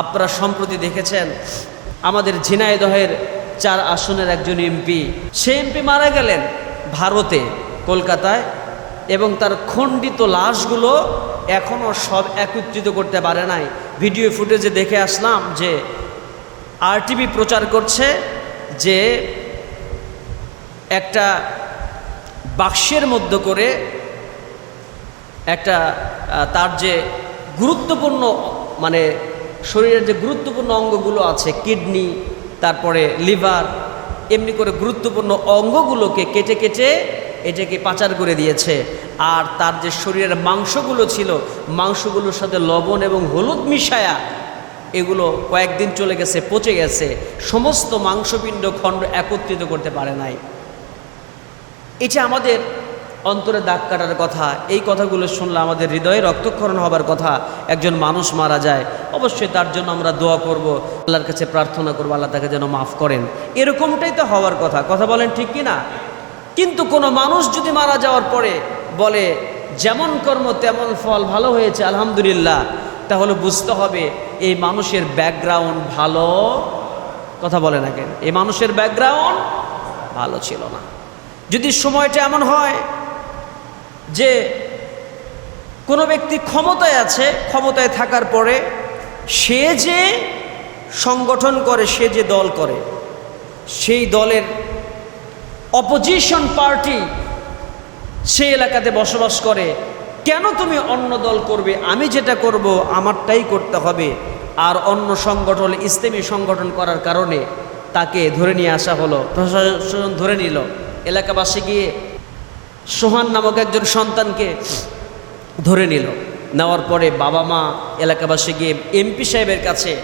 আপনারা সম্প্রতি দেখেছেন, আমাদের ঝিনাইদহের চার আসনের একজন এমপি, সে এমপি মারা গেলেন ভারতে, কলকাতায়, এবং তার খণ্ডিত লাশগুলো এখনও সব একত্রিত করতে পারে নাই। ভিডিও ফুটেজে দেখে আসলাম যে আরটিভি প্রচার করছে যে একটা বাক্সের মধ্যে করে একটা তার যে গুরুত্বপূর্ণ মানে শরীরের যে গুরুত্বপূর্ণ অঙ্গগুলো আছে, কিডনি, তারপরে লিভার, এমনি করে গুরুত্বপূর্ণ অঙ্গগুলোকে কেটে কেটে এটাকে পাচার করে দিয়েছে। আর তার যে শরীরের মাংসগুলো ছিল, মাংসগুলোর সাথে লবণ এবং হলুদ মিশায়া এগুলো কয়েকদিন চলে গেছে, পচে গেছে। সমস্ত মাংসপিণ্ড খণ্ড একত্রিত করতে পারে নাই। এটা আমাদের অন্তরে দাগ কাটার কথা। এই কথাগুলো শুনলে আমাদের হৃদয়ে রক্তক্ষরণ হবার কথা। একজন মানুষ মারা যায়, অবশ্যই তার জন্য আমরা দোয়া করব, আল্লাহর কাছে প্রার্থনা করব, আল্লাহ তাকে যেন মাফ করেন। এরকমটাই তো হওয়ার কথা। কথা বলেন ঠিক কি না কিন্তু কোনো মানুষ যদি মারা যাওয়ার পরে বলে, যেমন কর্ম তেমন ফল, ভালো হয়েছে, আলহামদুলিল্লাহ। তাহলে বুঝতে হবে, এই মানুষের ব্যাকগ্রাউন্ড ভালো? কথা বলে না কেন এই মানুষের ব্যাকগ্রাউন্ড ভালো ছিল না। যদি সময়টা এমন হয় যে কোনো ব্যক্তি ক্ষমতায় আছে, ক্ষমতায় থাকার পরে সে যে সংগঠন করে, সে যে দল করে, সেই দলের অপোজিশন পার্টি সেই এলাকাতে বসবাস করে, কেন তুমি অন্য দল করবে? আমি যেটা করব, আমারটাই করতে হবে। আর অন্য সংগঠন, ইসলামী সংগঠন করার কারণে তাকে ধরে নিয়ে আসা হলো। প্রশাসন ধরে নিল। এলাকাবাসী গিয়ে সোহান নামক একজন সন্তানকে ধরে নিল। নেওয়ার পরে বাবা মা এলাকাবাসী গিয়ে এমপি সাহেবের কাছে,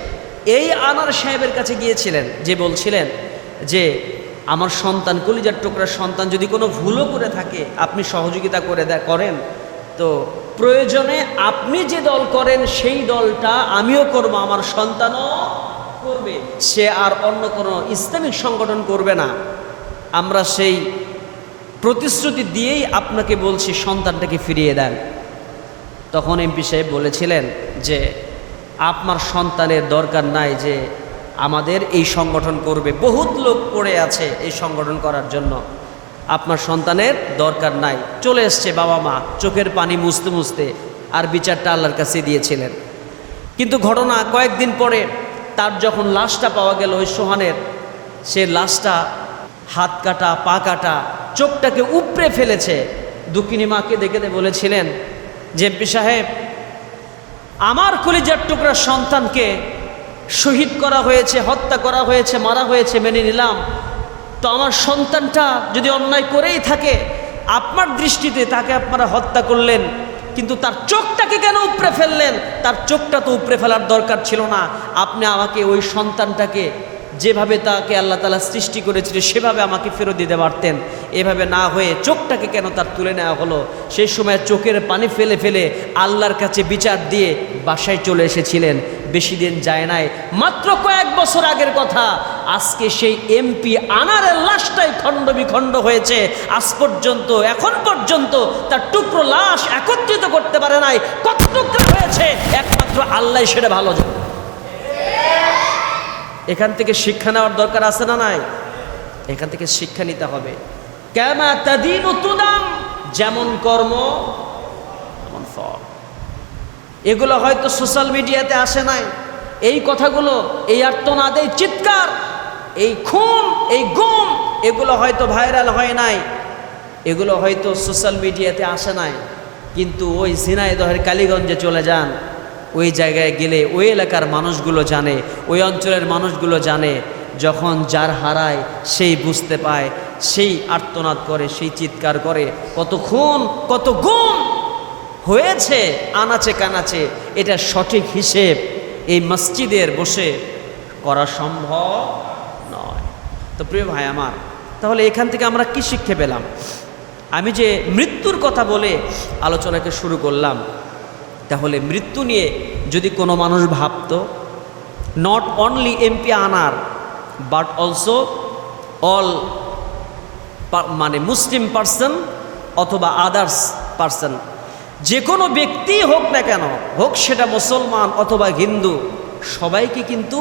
এই আনার সাহেবের কাছে গিয়েছিলেন, যে বলছিলেন যে, আমার সন্তান, কলিজার টুকরার সন্তান যদি কোনো ভুলও করে থাকে, আপনি সহযোগিতা করে দে, করেন। তো প্রয়োজনে আপনি যে দল করেন, সেই দলটা আমিও করব, আমার সন্তানও করবে। সে আর অন্য কোনো ইসলামিক সংগঠন করবে না। আমরা সেই প্রতিশ্রুতি দিয়েই আপনাকে বলছি সন্তানটাকে ফিরিয়ে দেন। তখন এমপি সাহেব বলেছিলেন যে, আপনার সন্তানের দরকার নাই যে আমাদের এই সংগঠন করবে। বহুত লোক পড়ে আছে এই সংগঠন করার জন্য। আপনার সন্তানের দরকার নাই। চলে এসছে বাবা মা, চোখের পানি মুছতে মুছতে আর বিচারটা আল্লাহর কাছে দিয়েছিলেন। কিন্তু ঘটনা কয়েকদিন পরে তার যখন লাশটা পাওয়া গেল ওই সোহানের, সে লাশটা হাত কাটা, পা কাটা, চোখটাকে উপড়ে ফেলেছে। দুঃখিনী মাকে দেখে বলেছিলেন যে এমপি সাহেব, আমার কলিজার টুকরা সন্তানকে শহীদ করা হয়েছে, হত্যা করা হয়েছে, মারা হয়েছে, মেনে নিলাম। তো আমার সন্তানটা যদি অন্যায় করেই থাকে, আপনার দৃষ্টিতে তাকে আপনারা হত্যা করলেন, কিন্তু তার চোখটাকে কেন উপড়ে ফেললেন? তার চোখটা তো উপড়ে ফেলার দরকার ছিল না। আপনি আমাকে ওই সন্তানটাকে যেভাবে তাকে আল্লাহ তালা সৃষ্টি করেছিল, সেভাবে আমাকে ফেরত দিতে পারতেন। এভাবে না হয়ে চোখটাকে কেন তার তুলে নেওয়া হলো? সেই সময় চোখের পানি ফেলে ফেলে আল্লাহর কাছে বিচার দিয়ে বাসায় চলে এসেছিলেন। বেশি দিন যায় নাই। মাত্র কয়েক বছর আগের কথা। আজকে সেই এমপি আনারের লাশটাই খণ্ড বিখণ্ড হয়েছে। আজ পর্যন্ত, এখন পর্যন্ত তার টুকরো লাশ একত্রিত করতে পারে নাই। কত টুকরো হয়েছে? একমাত্র আল্লাহ সেটা ভালো জানে। এখান থেকে শিক্ষা নেওয়ার দরকার আছে না নাই? এখান থেকে শিক্ষা নিতে হবে। কেমা তাদিন তুদাম? যেমন কর্ম, তেমন ফল। এগুলো হয়তো সোশ্যাল মিডিয়াতে আসে নাই। এই কথাগুলো, এই আর্তনাদ, এই চিৎকার, এই খুন, এই গুম, এগুলো হয়তো ভাইরাল হয় নাই। এগুলো হয়তো সোশ্যাল মিডিয়াতে আসে নাই। কিন্তু ওই ঝিনাইদহের কালীগঞ্জে চলে যান। ওই জায়গায় গেলে ওই এলাকার মানুষগুলো জানে, ওই অঞ্চলের মানুষগুলো জানে, যখন যার হারায় সেই বুঝতে পায়, সেই আর্তনাদ করে, সেই চিৎকার করে কত খুন কত গুম হয়েছে, আনাচে কানাচে, এটা সঠিক হিসেব এই মসজিদের বসে করা সম্ভব নয়। তো প্রিয় ভাই আমার, তাহলে এখান থেকে আমরা কি শিক্ষা পেলাম? আমি যে মৃত্যুর কথা বলে আলোচনাকে শুরু করলাম তাহলে মৃত্যু নিয়ে যদি কোনো মানুষ ভাবত not only M P Anar but also all মানে মুসলিম পার্সন অথবা আদার্স পার্সন যে কোনো ব্যক্তি হোক না কেন, হোক সেটা মুসলমান অথবা হিন্দু, সবাইকে কিন্তু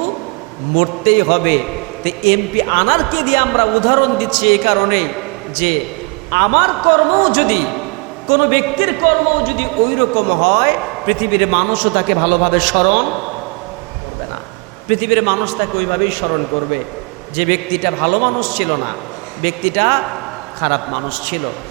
মরতেই হবে। তো এমপি আনারকে দিয়ে আমরা উদাহরণ দিচ্ছি এই কারণে যে আমার কর্মও যদি কোনো ব্যক্তির কর্ম যদি ওই রকম হয়, পৃথিবীর মানুষও তাকে ভালোভাবে স্মরণ করবে না। পৃথিবীর মানুষ তাকে ওইভাবেই স্মরণ করবে। যে ব্যক্তিটা ভালো মানুষ ছিল না, ব্যক্তিটা খারাপ মানুষ ছিল।